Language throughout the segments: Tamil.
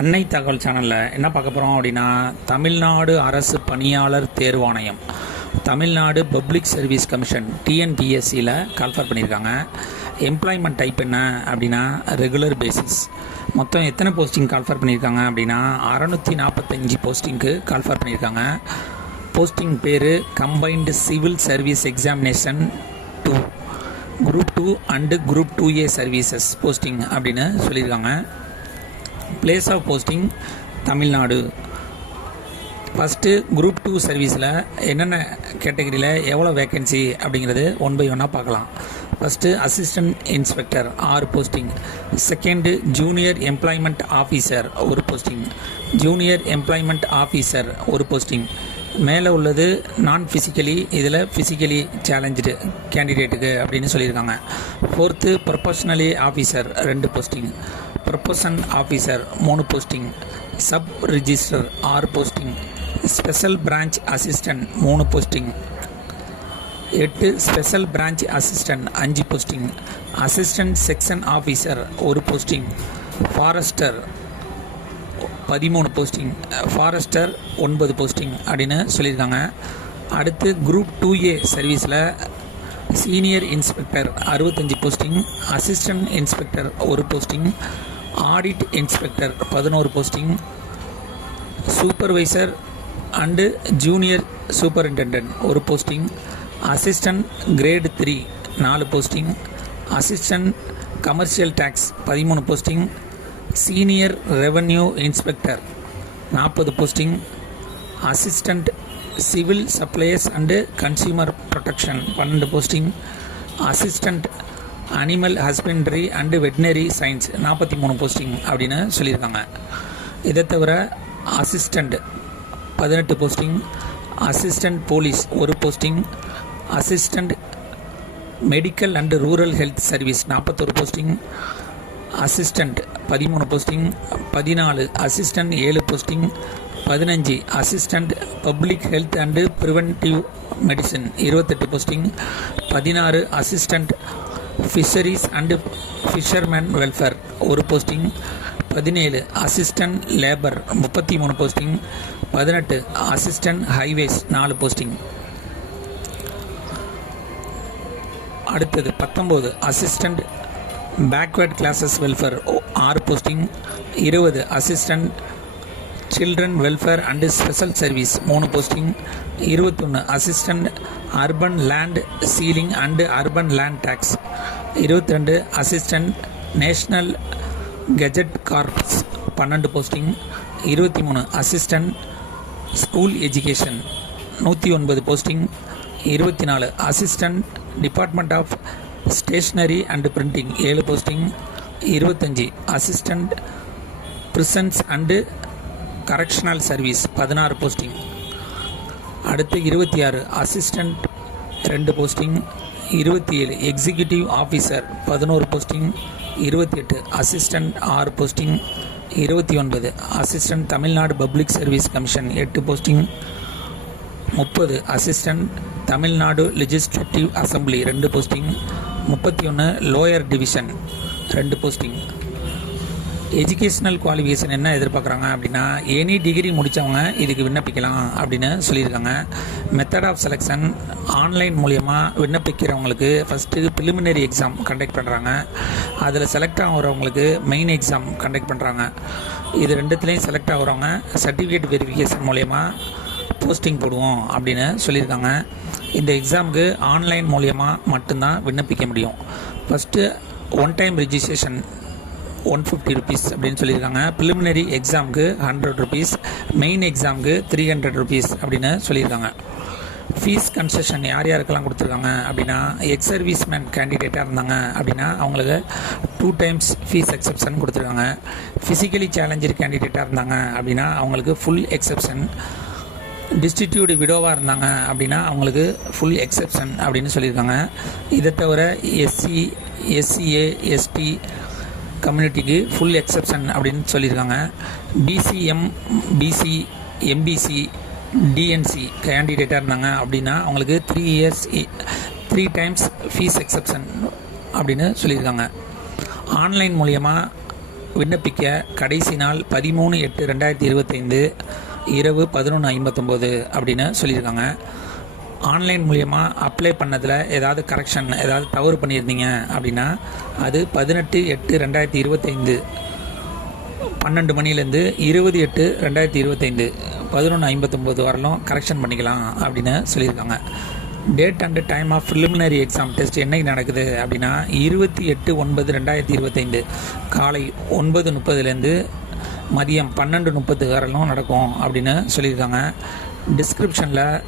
அன்னை தகவல் சேனலில் என்ன பார்க்க போகிறோம் அப்படின்னா தமிழ்நாடு அரசு பணியாளர் தேர்வாணையம் தமிழ்நாடு பப்ளிக் சர்வீஸ் கமிஷன் டிஎன்பிஎஸ்சியில் கால்ஃபர் பண்ணியிருக்காங்க. எம்ப்ளாய்மெண்ட் டைப் என்ன அப்படின்னா ரெகுலர் பேசிஸ் மொத்தம் எத்தனை போஸ்டிங் கால்ஃபர் பண்ணியிருக்காங்க அப்படின்னா அறநூற்றி நாற்பத்தஞ்சு போஸ்டிங்க்கு கால்ஃபர் பண்ணியிருக்காங்க. போஸ்டிங் பேர் combined civil service examination two group two and group two A services posting அப்படின்னு சொல்லியிருக்காங்க. Place of posting Tamil Nadu. First group two சர்வீஸில் என்னென்ன கேட்டகரியில் எவ்வளோ வேக்கன்சி அப்படிங்கிறது ஒன் பை ஒன்னாக பார்க்கலாம். ஃபஸ்ட்டு அசிஸ்டன்ட் இன்ஸ்பெக்டர் ஆறு posting second junior employment officer ஒரு போஸ்டிங் ஜூனியர் எம்ப்ளாய்மெண்ட் ஆஃபீஸர் ஒரு போஸ்டிங் மேலே உள்ளது நான் ஃபிசிக்கலி இதில் ஃபிசிக்கலி சேலஞ்சு கேண்டிடேட்டுக்கு அப்படின்னு சொல்லியிருக்காங்க. ஃபோர்த்து ப்ரொஃபஷ்னலி ஆஃபீஸர் ரெண்டு போஸ்டிங் ப்ரொபோஷன் ஆஃபீஸர் மூணு போஸ்டிங் சப் ரிஜிஸ்டர் ஆறு போஸ்டிங் ஸ்பெஷல் பிரான்ச் அசிஸ்டன்ட் மூணு போஸ்டிங் எட்டு ஸ்பெஷல் பிரான்ச் அசிஸ்டன்ட் அஞ்சு போஸ்டிங் அசிஸ்டன்ட் செக்ஷன் ஆஃபீஸர் ஒரு போஸ்டிங் ஃபாரஸ்டர் பதிமூணு போஸ்டிங் ஃபாரஸ்டர் ஒன்பது போஸ்டிங் அப்படின்னு சொல்லியிருக்காங்க. அடுத்து குரூப் டூ ஏ சர்வீஸில் சீனியர் இன்ஸ்பெக்டர் அறுபத்தஞ்சி போஸ்டிங் அசிஸ்டன்ட் இன்ஸ்பெக்டர் ஒரு போஸ்டிங் ஆடிட் இன்ஸ்பெக்டர். பதினோரு posting. Supervisor and junior superintendent ஒரு போஸ்டிங். அசிஸ்டன்ட் கிரேடு த்ரீ நாலு போஸ்டிங். அசிஸ்டன்ட் கமர்ஷியல் டேக்ஸ் பதிமூணு போஸ்டிங். சீனியர் ரெவென்யூ இன்ஸ்பெக்டர் நாற்பது posting. Assistant civil suppliers and consumer protection பன்னெண்டு posting. Assistant animal husbandry and veterinary science நாற்பத்தி மூணு போஸ்டிங் அப்படின்னு சொல்லியிருக்காங்க. இதை தவிர அசிஸ்டண்ட் பதினெட்டு போஸ்டிங் அசிஸ்டண்ட் போலீஸ் ஒரு posting assistant medical and rural health service நாற்பத்தொரு posting assistant பதிமூணு போஸ்டிங் பதினாலு அசிஸ்டண்ட் ஏழு போஸ்டிங் பதினஞ்சு assistant public health and preventive medicine இருபத்தெட்டு போஸ்டிங் பதினாறு assistant fisheries and fishermen welfare ஒரு போஸ்டிங் பதினேழு. அசிஸ்டன்ட் லேபர் முப்பத்தி மூணு போஸ்டிங் பதினெட்டு அசிஸ்டன்ட் ஹைவேஸ் நாலு போஸ்டிங் அடுத்தது பத்தொம்போது அசிஸ்டண்ட் பேக்வேர்ட் கிளாஸஸ் வெல்ஃபேர் ஆறு போஸ்டிங் இருபது assistant children welfare and special service மூணு போஸ்டிங் இருபத்தொன்று assistant urban land ceiling and urban land tax இருபத்தி ரெண்டு அசிஸ்டண்ட் நேஷ்னல் கெஜெட் கார்ப்ஸ் பன்னெண்டு போஸ்டிங் இருபத்தி மூணு அசிஸ்டண்ட் ஸ்கூல் எஜுகேஷன் நூற்றி ஒன்பது போஸ்டிங் இருபத்தி நாலு assistant department of stationery and printing ஏழு போஸ்டிங் இருபத்தஞ்சி assistant prisons and correctional service பதினாறு போஸ்டிங் அடுத்து இருபத்தி ஆறு அசிஸ்டண்ட் ரெண்டு போஸ்டிங் இருபத்தி ஏழு எக்ஸிக்யூட்டிவ் ஆஃபீஸர் பதினோரு போஸ்டிங் இருபத்தி எட்டு அசிஸ்டண்ட் ஆறு போஸ்டிங் இருபத்தி ஒன்பது assistant Tamil Nadu public service commission எட்டு போஸ்டிங் முப்பது அசிஸ்டண்ட் தமிழ்நாடு லெஜிஸ்லேட்டிவ் அசம்பிளி ரெண்டு போஸ்டிங் முப்பத்தி ஒன்று லோயர் டிவிஷன் ரெண்டு போஸ்டிங் எஜுகேஷ்னல் குவாலிஃபிகேஷன் என்ன எதிர்பார்க்குறாங்க அப்படின்னா எனி டிகிரி முடித்தவங்க இதுக்கு விண்ணப்பிக்கலாம் அப்படின்னு சொல்லியிருக்காங்க. மெத்தட் ஆஃப் செலெக்ஷன் ஆன்லைன் மூலியமாக விண்ணப்பிக்கிறவங்களுக்கு ஃபஸ்ட்டு ப்ரிலிமினரி எக்ஸாம் கண்டக்ட் பண்ணுறாங்க அதில் செலக்ட் ஆகிறவங்களுக்கு மெயின் எக்ஸாம் கண்டக்ட் பண்ணுறாங்க இது ரெண்டுத்துலேயும் செலக்ட் ஆகிறவங்க சர்டிஃபிகேட் வெரிஃபிகேஷன் மூலயமா போஸ்டிங் போடுவோம் அப்படின்னு சொல்லியிருக்காங்க. இந்த எக்ஸாமுக்கு ஆன்லைன் மூலியமாக மட்டும்தான் விண்ணப்பிக்க முடியும். First one time registration one fifty rupees அப்படின்னு சொல்லியிருக்காங்க. ப்ரிலிமினரி எக்ஸாமுக்கு ஹண்ட்ரட் ருபீஸ் மெயின் எக்ஸாமுக்கு த்ரீ ஹண்ட்ரட் ருபீஸ் அப்படின்னு சொல்லியிருக்காங்க. ஃபீஸ் கன்செஷன் யார் யாருக்கெல்லாம் கொடுத்துருக்காங்க அப்படின்னா எக்ஸ் சர்வீஸ்மேன் கேண்டிடேட்டாக இருந்தாங்க அப்படின்னா அவங்களுக்கு டூ டைம்ஸ் ஃபீஸ் எக்ஸப்ஷன் கொடுத்துருக்காங்க. ஃபிசிக்கலி சேலஞ்சர் கேண்டிடேட்டாக இருந்தாங்க அப்படின்னா அவங்களுக்கு ஃபுல் எக்ஸப்ஷன் டிஸ்டிடியூட் விடோவாக இருந்தாங்க அப்படின்னா அவங்களுக்கு ஃபுல் எக்ஸப்ஷன் அப்படின்னு சொல்லியிருக்காங்க. இதை தவிர எஸ்சி எஸ்சிஏ எஸ்டி கம்யூனிட்டிக்கு ஃபுல் எக்ஸப்ஷன் அப்படின்னு சொல்லியிருக்காங்க. பிசிஎம் பிசி எம்பிசி டிஎன்சி கேண்டிடேட்டாக இருந்தாங்க அப்படின்னா அவங்களுக்கு three years three times fees exception அப்படின்னு சொல்லியிருக்காங்க. ஆன்லைன் மூலியமாக விண்ணப்பிக்க கடைசி நாள் பதிமூணு எட்டு ரெண்டாயிரத்தி இருபத்தைந்து இரவு பதினொன்று ஐம்பத்தொம்போது அப்படின்னு சொல்லியிருக்காங்க. ஆன்லைன் மூலியமாக அப்ளை பண்ணதில் ஏதாவது கரெக்ஷன் ஏதாவது தவறு பண்ணியிருந்தீங்க அப்படின்னா அது பதினெட்டு எட்டு ரெண்டாயிரத்தி இருபத்தைந்து. பன்னெண்டு மணிலேருந்து இருபது எட்டு ரெண்டாயிரத்தி இருபத்தைந்து. பதினொன்று ஐம்பத்தொம்போது வரலும் கரெக்ஷன் பண்ணிக்கலாம் அப்படின்னு சொல்லியிருக்காங்க. Date and time of preliminary exam test என்னைக்கு நடக்குது அப்படின்னா இருபத்தி எட்டு ஒன்பது ரெண்டாயிரத்தி இருபத்தைந்து. காலை ஒன்பது முப்பதுலேருந்து மதியம் பன்னெண்டு முப்பது வரலும் நடக்கும் அப்படின்னு சொல்லியிருக்காங்க. டிஸ்கிரிப்ஷனில்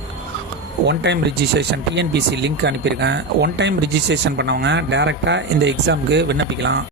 one time registration TNPC link அனுப்பியிருக்கேன். ஒன் டைம் ரிஜிஸ்ட்ரேஷன் பண்ணவங்க டேரெக்டாக இந்த எக்ஸாமுக்கு விண்ணப்பிக்கலாம்.